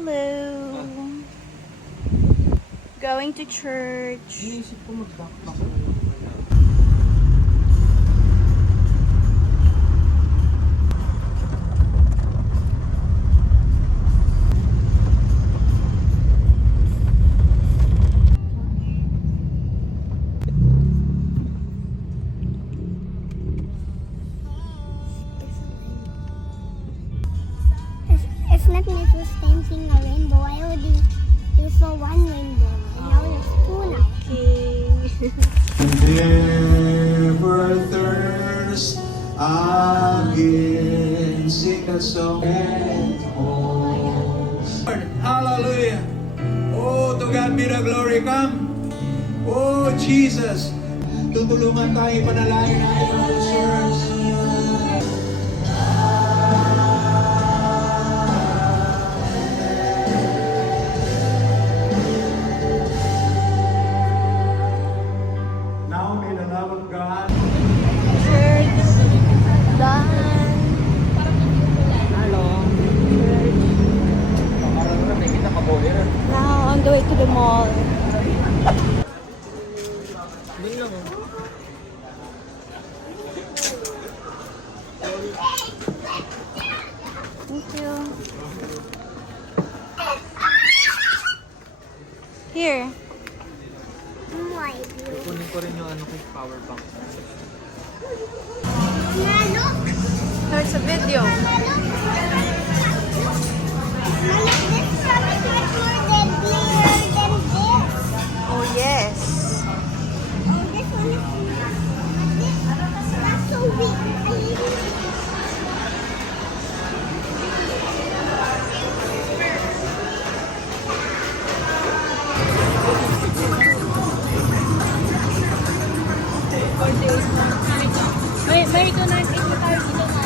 Hello. Going to church. Inisip ko mag-backpack. It's not my first time seeing a rainbow. I already saw one rainbow. And now there's two now. Okay. Never thirst again. Sing that song at home. Hallelujah. Oh, to God be the glory. Come. Oh, Jesus. Tutulungan tayo panalangin natin mga sirs. Now may the love of God. Church. Done. Hello. Parang na, may kita ka-boiler. Now on the way to the mall. Doon lang oh. Thank you. Here. My Kunin ko rin yung ano ko, power bank. Look! There's a video. Look, this one is much more deadlier than this. Oh yes. Oh, this one is not so weak. May ito na ito tayo dito na.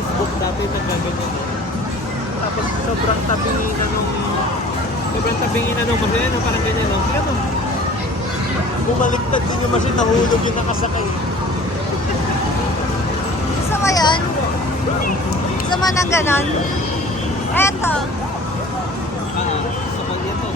Facebook dati nagkaganyan. Tapos sobrang tabingin na nung machine, parang ganyan, no? Kaya mo, bumaliktad din yung machine, nahulog yung nakasakay. Gusto mo yun? Gusto mo ng ganon? Eto. Gusto ko nito.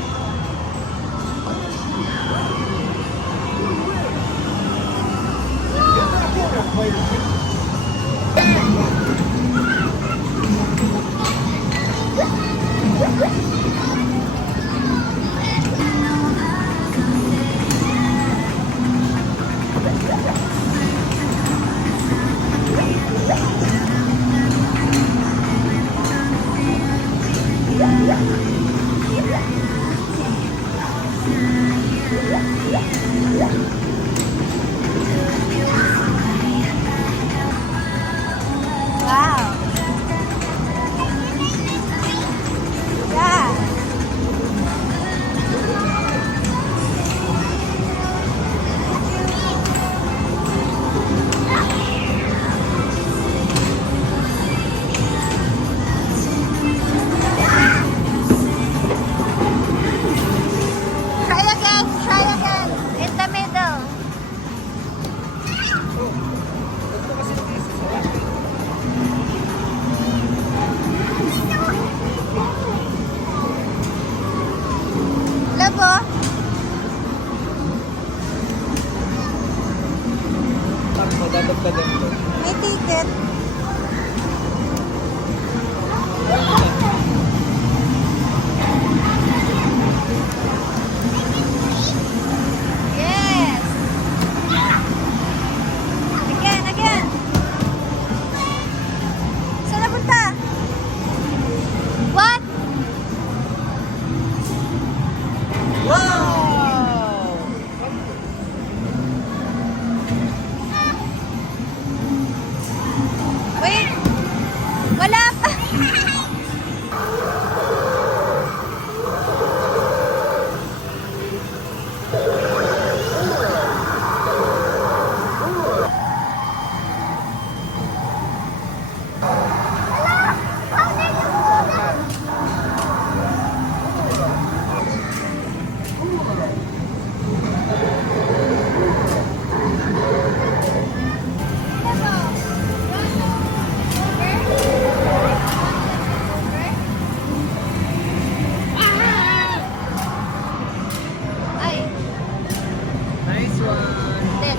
Wow. Yeah. Try again. In the middle. Labo. Tapos dadagdagan ko. May ticket. Yes. Again. Saan na punta? What? Wow! Wait. Wala pa. Ay, Nice one! dead.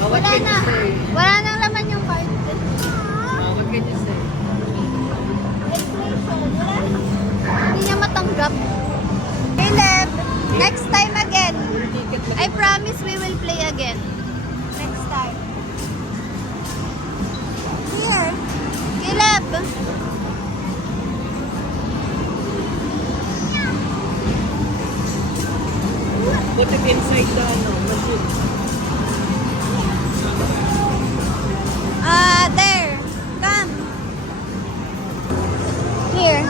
What Wala can na. you say? Wala nang laman yung card. What can you say? Hindi niya matanggap. Caleb, next time again. I promise we will play again. Next time. Here. Caleb. Put it inside the machine. There. Come. Here.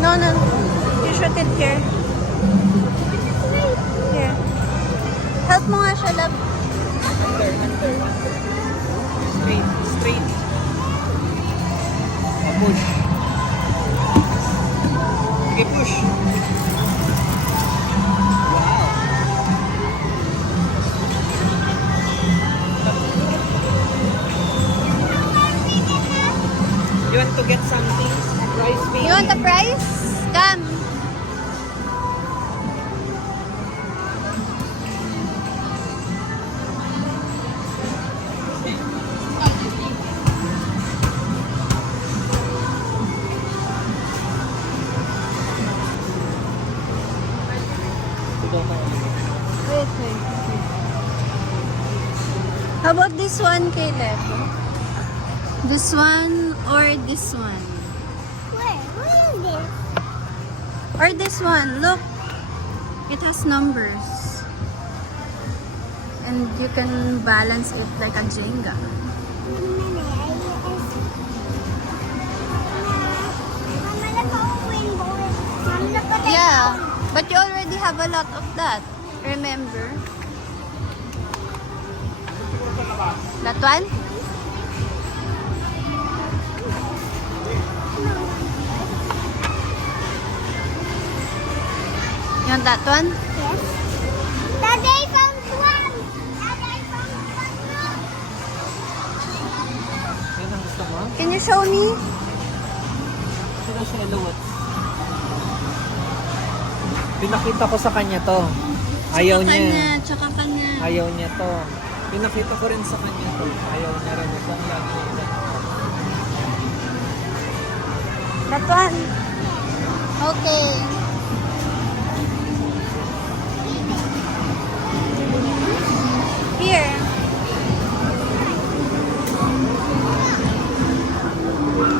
No. You shoot it here. Here. Help mo nga siya, love. Under. Straight. Push. Sige, push. You want to get something? Rice baby? You want the prize? Come. Wait. How about this one, Caleb? This one or this one? Where? What is this? Or this one, look. It has numbers. And you can balance it like a Jenga. Yeah, but you already have a lot of that. Remember? That one? You want that one? Yes. Daddy, I found one. Daddy, I found one. Yan ang gusto mo? Can you show me? Ito na siya eluwat. Pinakita ko sa kanya to. Ayaw niya. Tsaka kanya. Ayaw niya to. Pinakita ko rin sa kanya to. Ayaw niya rin. Itong lagi. That one? Okay. Here.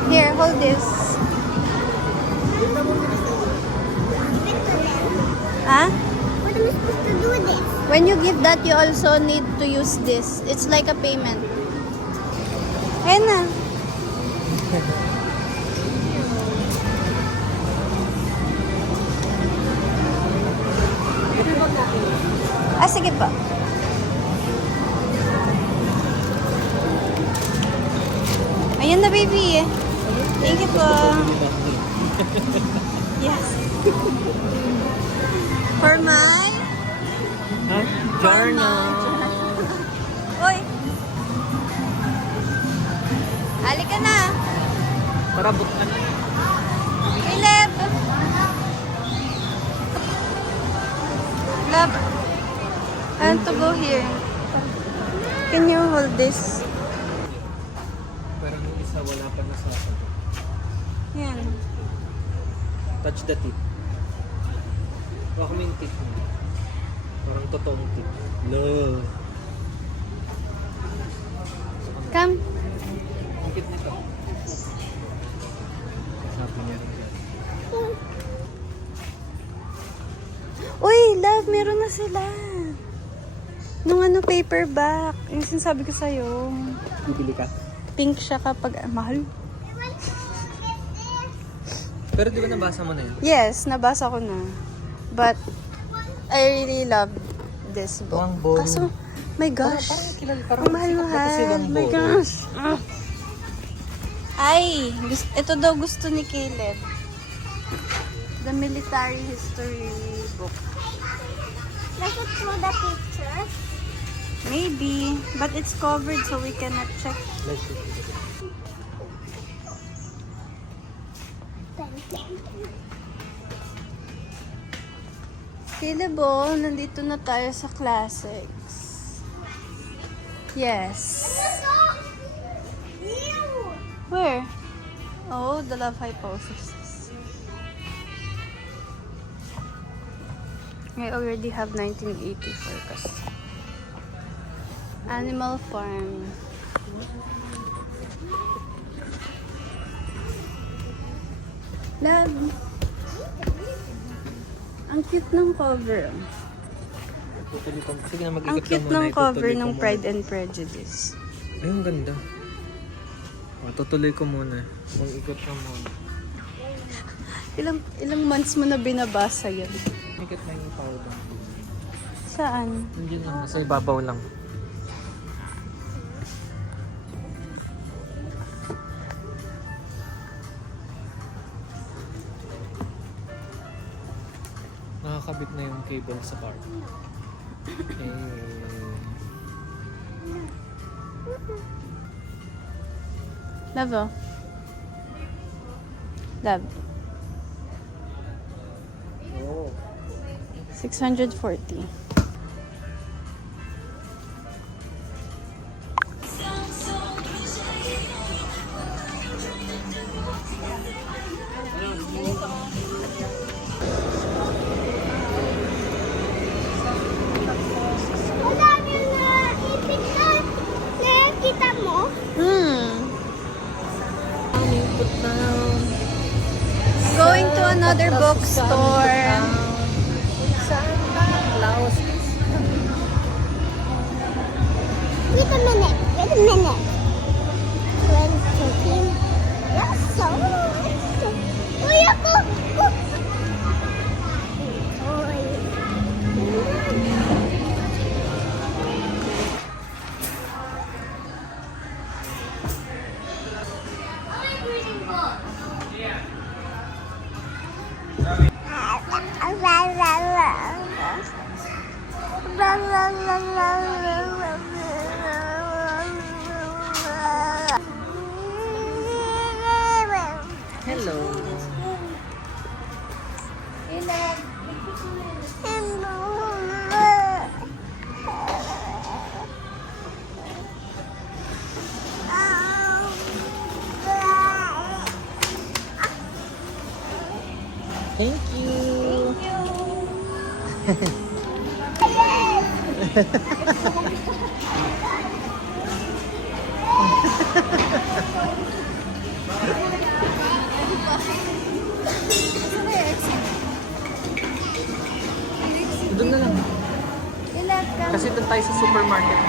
Here, hold this. Huh? What am I supposed to do with this? When you give that, you also need to use this. It's like a payment. Ayun na. Ah, sige pa. Ayun na, baby. Thank you po. Yes. For my... Ha? Journal. Uy! Halika na. Tara, bukan na. Caleb! Love, I want to go here. Can you hold this? Pero nung isa, wala pa nasasagot. Yan. Touch the tip. Baka mo yung tip mo. Parang totoong tip. Love. Come. Ang cute nito. Sabi niya rin yan. Uy, love, meron na sila. Nung ano, paperback. Yung sinasabi ko sa'yo. Bibili ka? Pink siya kapag mahal. Pero di ba nabasa mo na yun? Yes, nabasa ko na. But, I really love this book. Ang bone. Kaso, my gosh. Parang Ang mahal-mahal. silang My bone. gosh. Ah. Ay, ito daw gusto ni Caleb. The military history book. Does it show the pictures? Maybe, but it's covered so we cannot check. Let's see. Caleb, oh, nandito na tayo sa classics. Yes. Where? Oh, the love hypothesis. I already have 1984 kasi. Animal Farm. Love. Ang cute ng cover. Tutulitan. Sige na, mag-ikot Ang ka cute muna. ng cover Itutuloy ko ng muna. Pride and Prejudice. Ay, ang ganda. Tutuloy ko muna. Mag-ikot ka muna. Ilang months mo na binabasa yan? Ikot na yung powder. Saan? Nandiyan lang. Nasa ibabaw lang. Nakakabit na yung cable sa car. Love, oh. Love. Oh. 640. Wala na ipit na. Nakikita mo? Going to another bookstore. Wait a minute. Wait a minute. 12, 13. Yes, so. Uy, ako! Uy. Thank you. Doon na lang. Kasi doon tayo sa supermarket.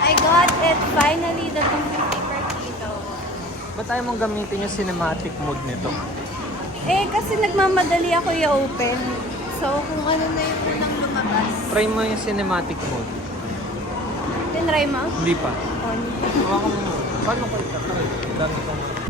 I got it finally, the 250 per kilo. Ba't tayo mong gamitin yung cinematic mode nito? Eh, kasi nagmamadali ako i-open. So, kung ano na yung unang lumabas. Try mo yung cinematic mode. Tinry mo? Hindi pa. On. Hawakan mo. Paano ko itatry? Dami ko.